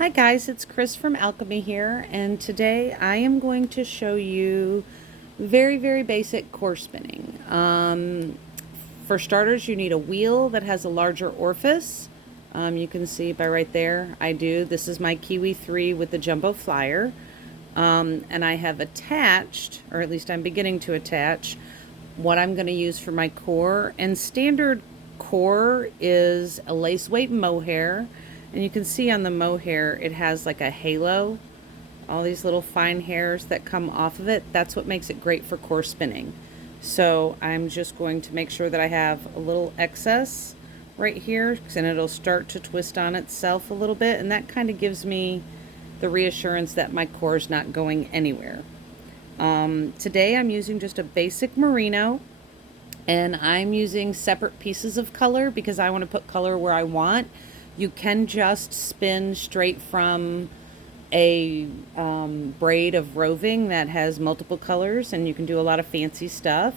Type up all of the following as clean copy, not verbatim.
Hi guys, it's Kris from Alchemy here, and today I am going to show you very basic core spinning. For starters, you need a wheel that has a larger orifice. You can see by right there, I do. This is my Kiwi 3 with the jumbo flyer. And I have attached, or at least I'm beginning to attach, what I'm going to use for my core. And standard core is a lace weight mohair. And you can see on the mohair, it has like a halo, all these little fine hairs that come off of it. That's what makes it great for core spinning. So I'm just going to make sure that I have a little excess right here, and it'll start to twist on itself a little bit. And that kind of gives me the reassurance that my core is not going anywhere. Today I'm using just a basic merino, and I'm using separate pieces of color because I want to put color where I want. You can just spin straight from a braid of roving that has multiple colors, and you can do a lot of fancy stuff.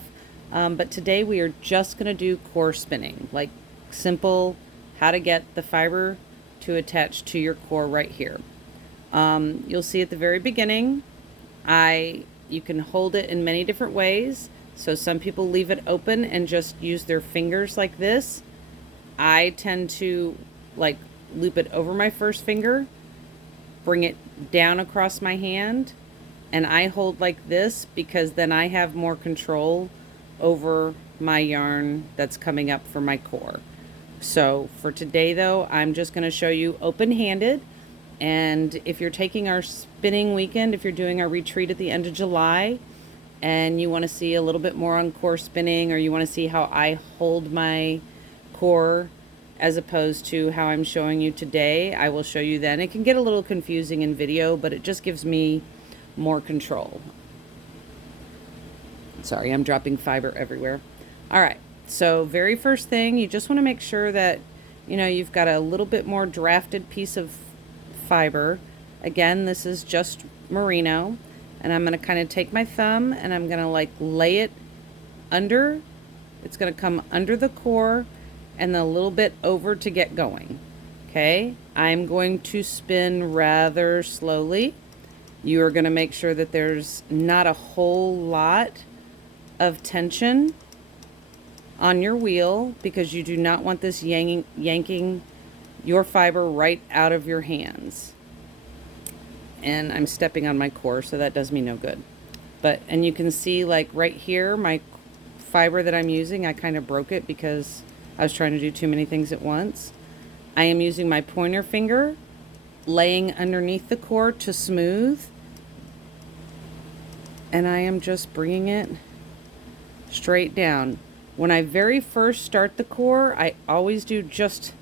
But today we are just going to do core spinning, like simple, how to get the fiber to attach to your core right here. You'll see at the very beginning, you can hold it in many different ways. So some people leave it open and just use their fingers like this. I tend to like loop it over my first finger, bring it down across my hand, and I hold like this because then I have more control over my yarn that's coming up for my core. So for today though, I'm just going to show you open-handed. And if you're taking our spinning weekend, if you're doing our retreat at the end of July and you want to see a little bit more on core spinning, or you want to see how I hold my core as opposed to how I'm showing you today, I will show you then. It can get a little confusing in video, but it just gives me more control. Sorry, I'm dropping fiber everywhere. All right, so very first thing, you just want to make sure that, you've got a little bit more drafted piece of fiber. Again, this is just merino, and I'm going to kind of take my thumb and I'm going to like lay it under. It's going to come under the core and a little bit over to get going. Okay, I'm going to spin rather slowly. You are going to make sure that there's not a whole lot of tension on your wheel, because you do not want this yanking your fiber right out of your hands. And I'm stepping on my core, so that does me no good. And you can see like right here, my fiber that I'm using, I kind of broke it because I was trying to do too many things at once. I am using my pointer finger, laying underneath the core to smooth. And I am just bringing it straight down. When I very first start the core, I always do just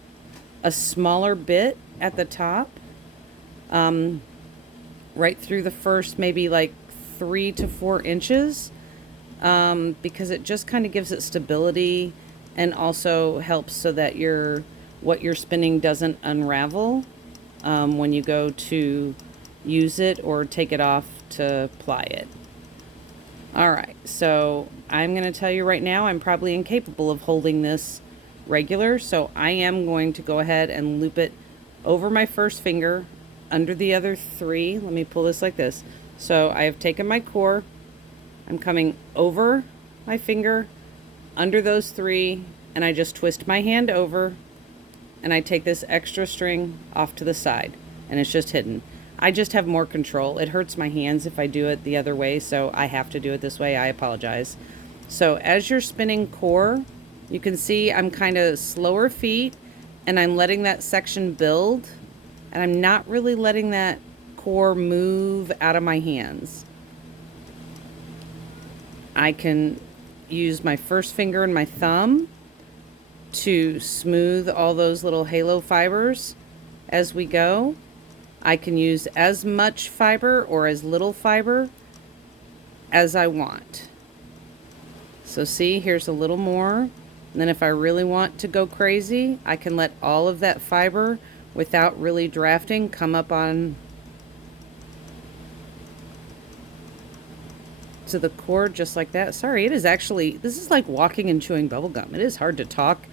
a smaller bit at the top, right through the first maybe like 3 to 4 inches, because it just kind of gives it stability and also helps so that what you're spinning doesn't unravel when you go to use it or take it off to ply it. All right, so I'm going to tell you right now, I'm probably incapable of holding this regular, so I am going to go ahead and loop it over my first finger, under the other 3. Let me pull this like this. So I have taken my core, I'm coming over my finger, under those 3, and I just twist my hand over, and I take this extra string off to the side, and it's just hidden. I just have more control. It hurts my hands if I do it the other way, so I have to do it this way. I apologize. So as you're spinning core, you can see I'm kind of slower feet, and I'm letting that section build, and I'm not really letting that core move out of my hands. I can use my first finger and my thumb to smooth all those little halo fibers as we go. I can use as much fiber or as little fiber as I want. So see, here's a little more. And then if I really want to go crazy, I can let all of that fiber, without really drafting, come up on to the cord just like that. Sorry, this is like walking and chewing bubble gum. It is hard to talk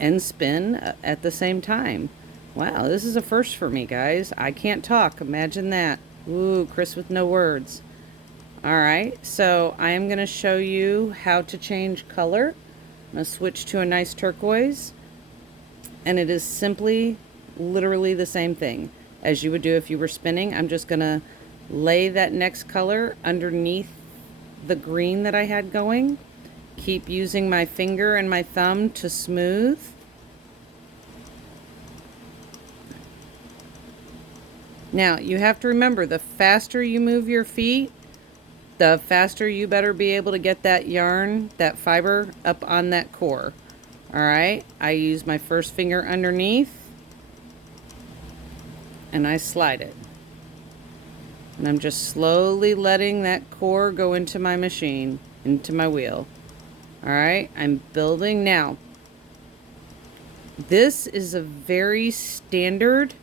and spin at the same time. Wow, this is a first for me, guys. I can't talk. Imagine that. Ooh, Kris with no words. All right, so I am going to show you how to change color. I'm going to switch to a nice turquoise, and it is simply, literally the same thing as you would do if you were spinning. I'm just going to lay that next color underneath the green that I had going. Keep using my finger and my thumb to smooth. Now, you have to remember, the faster you move your feet, the faster you better be able to get that yarn, that fiber, up on that core. All right, I use my first finger underneath, and I slide it. And I'm just slowly letting that core go into my machine, into my wheel. All right, I'm building now. This is a very standard,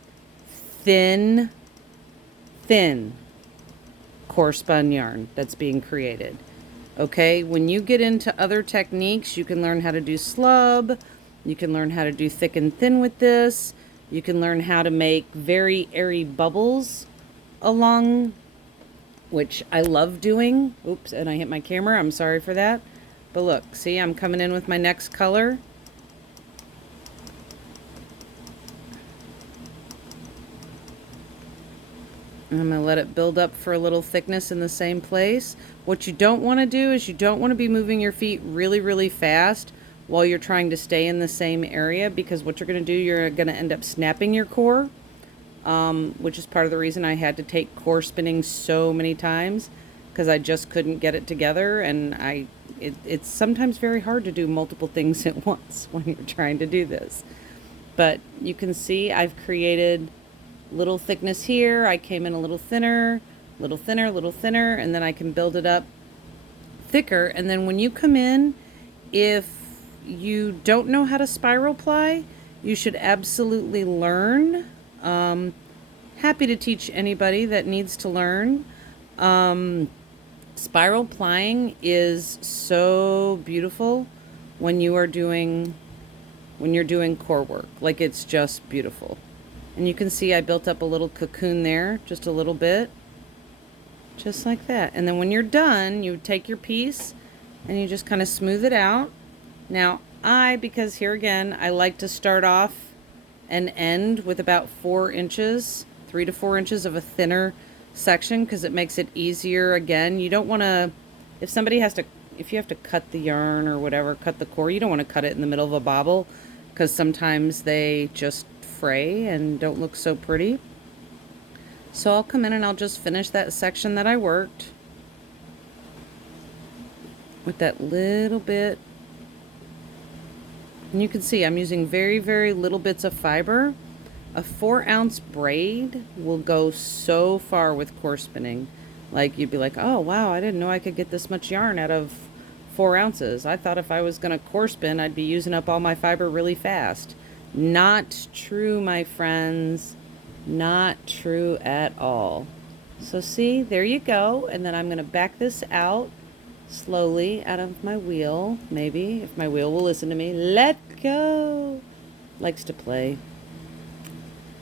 thin core spun yarn that's being created. Okay, when you get into other techniques, you can learn how to do slub, you can learn how to do thick and thin with this, you can learn how to make very airy bubbles along, which I love doing. Oops, and I hit my camera, I'm sorry for that. But look, see, I'm coming in with my next color. And I'm going to let it build up for a little thickness in the same place. What you don't want to do is you don't want to be moving your feet really, really fast while you're trying to stay in the same area, because what you're going to do, you're going to end up snapping your core, which is part of the reason I had to take core spinning so many times, because I just couldn't get it together, and it's sometimes very hard to do multiple things at once when you're trying to do this. But you can see I've created little thickness here. I came in a little thinner, little thinner, little thinner, and then I can build it up thicker. And then when you come in, if you don't know how to spiral ply, you should absolutely learn. Happy to teach anybody that needs to learn. Spiral plying is so beautiful when you're doing core work. Like, it's just beautiful. And you can see I built up a little cocoon there, just a little bit, just like that. And then when you're done, you take your piece and you just kind of smooth it out. Now, because here again, I like to start off and end with about 4 inches, 3 to 4 inches of a thinner section, because it makes it easier. Again, you don't want to, if you have to cut the yarn or whatever, cut the core, you don't want to cut it in the middle of a bobble, because sometimes they just fray and don't look so pretty. So I'll come in and I'll just finish that section that I worked with that little bit. And you can see I'm using very, very little bits of fiber. A 4-ounce braid will go so far with core spinning. Like, you'd be like, oh wow, I didn't know I could get this much yarn out of 4 ounces. I thought if I was gonna core spin, I'd be using up all my fiber really fast. Not true, my friends. Not true at all. So see, there you go. And then I'm going to back this out slowly out of my wheel. Maybe, if my wheel will listen to me. Let go. Likes to play.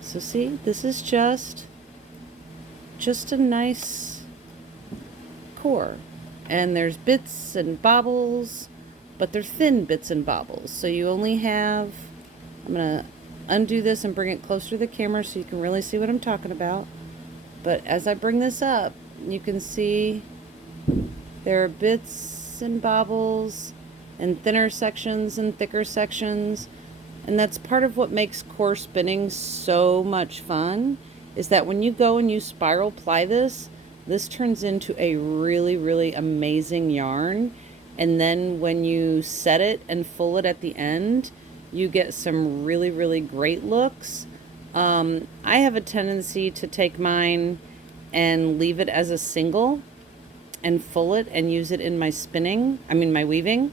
So see, this is just a nice core. And there's bits and bobbles, but they're thin bits and bobbles. So you only have, I'm going to undo this and bring it closer to the camera so you can really see what I'm talking about. But as I bring this up, you can see there are bits and bobbles and thinner sections and thicker sections. And that's part of what makes core spinning so much fun, is that when you go and you spiral ply this turns into a really, really amazing yarn. And then when you set it and full it at the end, you get some really, really great looks. I have a tendency to take mine and leave it as a single and full it and use it in my my weaving.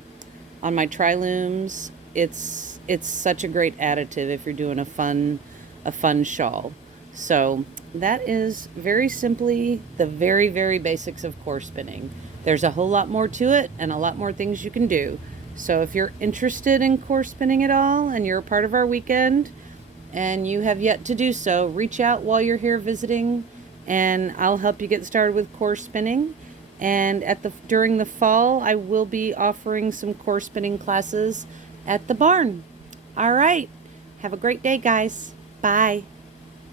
On my tri-looms, it's such a great additive if you're doing a fun shawl. So that is very simply the very, very basics of core spinning. There's a whole lot more to it and a lot more things you can do. So if you're interested in core spinning at all and you're a part of our weekend, and you have yet to do so, reach out while you're here visiting, and I'll help you get started with core spinning. And during the fall, I will be offering some core spinning classes at the barn. All right. Have a great day, guys. Bye.